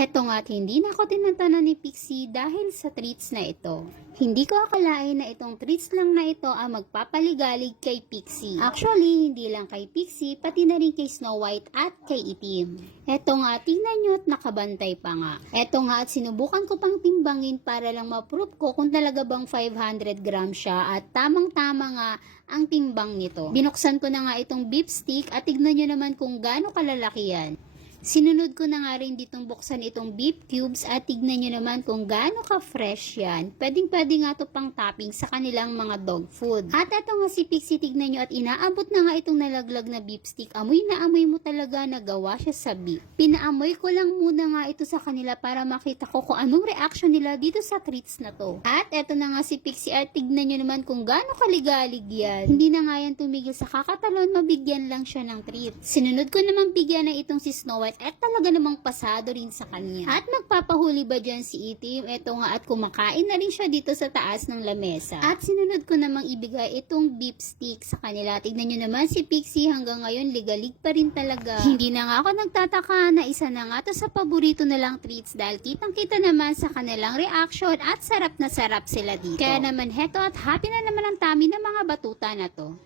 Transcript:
Eto nga't hindi na ako tinatanan ni Pixie dahil sa treats na ito. Hindi ko akalain na itong treats lang na ito ang magpapaligalig kay Pixie. Actually, hindi lang kay Pixie, pati na rin kay Snow White at kay Itim. Eto nga, tingnan nyo at nakabantay pa nga. Eto nga at sinubukan ko pang timbangin para lang ma-prove ko kung talaga bang 500 grams siya at tamang-tama nga ang timbang nito. Binuksan ko na nga itong beef stick at tignan nyo naman kung gaano kalalaki yan. Sinunod ko na nga rin ditong buksan itong beef cubes at tignan nyo naman kung gaano ka-fresh yan. Pwedeng-pwede nga to pang topping sa kanilang mga dog food. At eto nga si Pixie, tignan nyo at inaabot na nga itong nalaglag na beef stick. Amoy na amoy mo talaga na gawa siya sa beef. Pinaamoy ko lang muna nga ito sa kanila para makita ko kung anong reaction nila dito sa treats na to. At eto na nga si Pixie at tignan nyo naman kung gaano kaligalig yan. Hindi na nga yan tumigil sa kakatalon, mabigyan lang siya ng treat. Sinunod ko naman bigyan na itong si Snow White at talaga namang pasado rin sa kanya. At magpapahuli ba dyan si Itim? Eto nga at kumakain na rin siya dito sa taas ng lamesa. At sinunod ko namang ibigay itong beef stick sa kanila. Tignan nyo naman si Pixie hanggang ngayon ligalig pa rin talaga. Hindi na nga ako nagtataka na isa na nga to sa paborito nilang treats dahil kitang-kita naman sa kanilang reaction at sarap na sarap sila dito. Kaya naman heto at happy na naman ang tummy ng mga batuta na to.